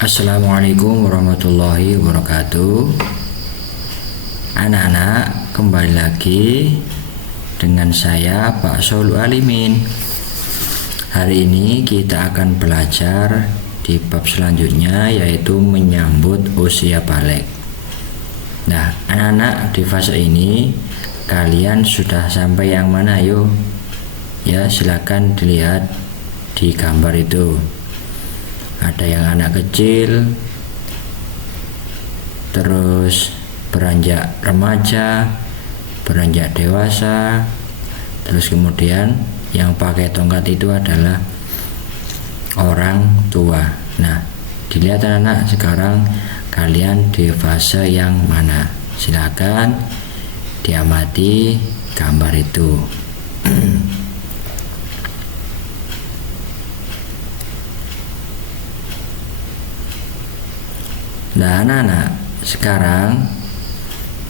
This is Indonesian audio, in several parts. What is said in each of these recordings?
Assalamualaikum warahmatullahi wabarakatuh. Anak-anak, kembali lagi dengan saya Pak Sholul Alimin. Hari ini kita akan belajar di bab selanjutnya, yaitu menyambut usia balik. Nah, anak-anak, di fase ini kalian sudah sampai yang mana? Yuk ya, silakan dilihat di gambar itu. Ada yang anak kecil, terus beranjak remaja, beranjak dewasa, terus kemudian yang pakai tongkat itu adalah orang tua. Nah, dilihat anak-anak, sekarang kalian di fase yang mana? Silakan diamati gambar itu. Nah, anak-anak, sekarang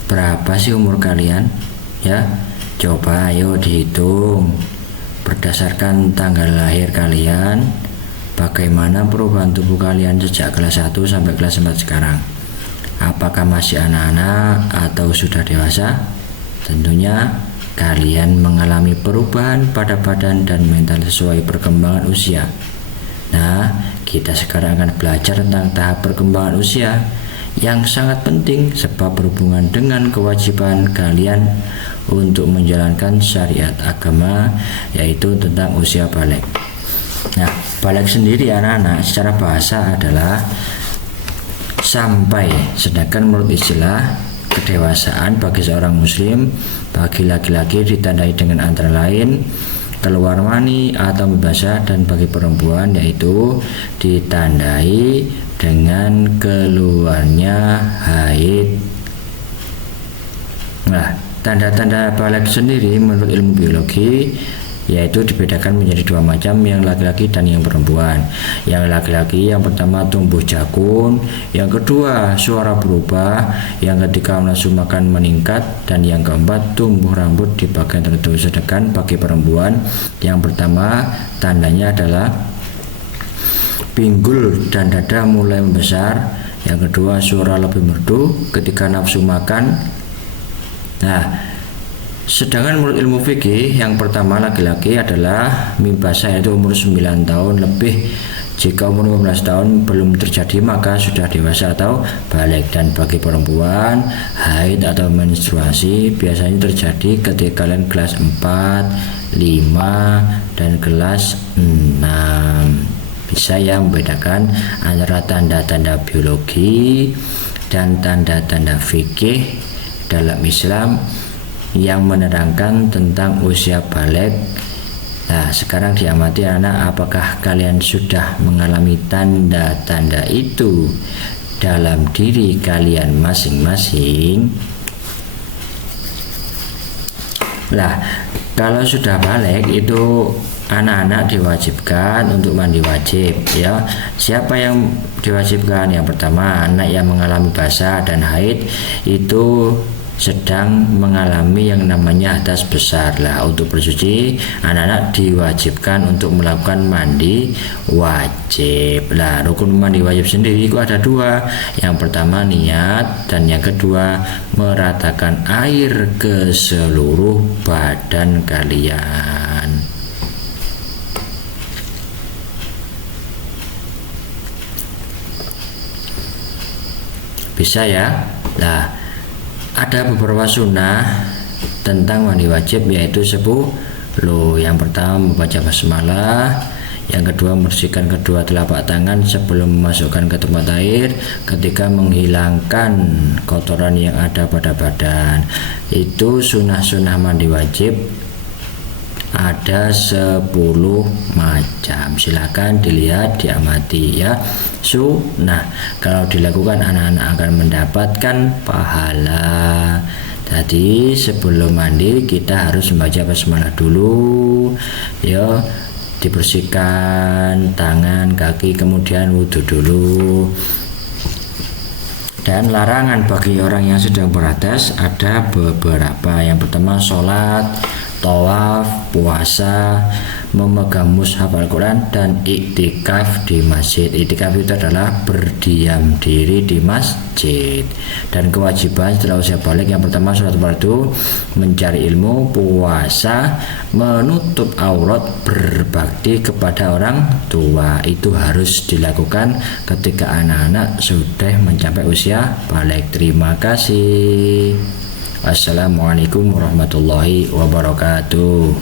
berapa sih umur kalian? Ya, coba ayo dihitung berdasarkan tanggal lahir kalian. Bagaimana perubahan tubuh kalian sejak kelas 1 sampai kelas 4 sekarang? Apakah masih anak-anak atau sudah dewasa? Tentunya kalian mengalami perubahan pada badan dan mental sesuai perkembangan usia. Nah, kita sekarang akan belajar tentang tahap perkembangan usia yang sangat penting sebab berhubungan dengan kewajiban kalian untuk menjalankan syariat agama, yaitu tentang usia balik. Nah, balik sendiri anak-anak secara bahasa adalah sampai, sedangkan menurut istilah kedewasaan bagi seorang muslim, bagi laki-laki ditandai dengan antara lain keluar mani atau basah, dan bagi perempuan yaitu ditandai dengan keluarnya haid. Nah, tanda-tanda balik sendiri menurut ilmu biologi yaitu dibedakan menjadi dua macam, yang laki-laki dan yang perempuan. Yang laki-laki yang pertama tumbuh jakun, yang kedua suara berubah, yang ketiga nafsu makan meningkat, dan yang keempat tumbuh rambut di bagian tertentu. Sedangkan bagi perempuan, yang pertama tandanya adalah pinggul dan dada mulai membesar, yang kedua suara lebih merdu, ketiga nafsu makan. Nah, sedangkan menurut ilmu fikih, yang pertama laki-laki adalah mibasa, yaitu umur 9 tahun lebih. Jika umur 15 tahun belum terjadi maka sudah dewasa atau balik. Dan bagi perempuan, haid atau menstruasi biasanya terjadi ketika kalian kelas 4, 5, dan kelas 6. Bisa ya membedakan antara tanda-tanda biologi dan tanda-tanda fikih dalam Islam yang menerangkan tentang usia balik. Nah, sekarang diamati anak, apakah kalian sudah mengalami tanda-tanda itu dalam diri kalian masing-masing? Nah, kalau sudah balik itu anak-anak diwajibkan untuk mandi wajib ya. Siapa yang diwajibkan? Yang pertama, anak yang mengalami basah dan haid itu sedang mengalami yang namanya hadas besar. Lah, untuk bersuci anak-anak diwajibkan untuk melakukan mandi wajib. Lah, rukun mandi wajib sendiri itu ada dua. Yang pertama niat, dan yang kedua meratakan air ke seluruh badan kalian. Bisa ya? Nah, ada beberapa sunnah tentang mandi wajib, yaitu 10. Yang pertama membaca basmalah, yang kedua membersihkan kedua telapak tangan sebelum memasukkan ke tempat air, ketiga menghilangkan kotoran yang ada pada badan. Itu sunnah-sunnah mandi wajib ada 10 macam. Silakan dilihat, diamati ya. Nah, kalau dilakukan anak-anak akan mendapatkan pahala. Jadi sebelum mandi kita harus membaca basmalah dulu ya, dibersihkan tangan, kaki, kemudian wudhu dulu. Dan larangan bagi orang yang sedang berhadas ada beberapa. Yang pertama sholat, tawaf, puasa, memegang mushaf Al-Quran, dan iktikaf di masjid. Iktikaf itu adalah berdiam diri di masjid. Dan kewajiban setelah usia balik yang pertama sholat fardu, mencari ilmu, puasa, menutup aurat, berbakti kepada orang tua. Itu harus dilakukan ketika anak-anak sudah mencapai usia balik. Terima kasih. Assalamualaikum warahmatullahi wabarakatuh.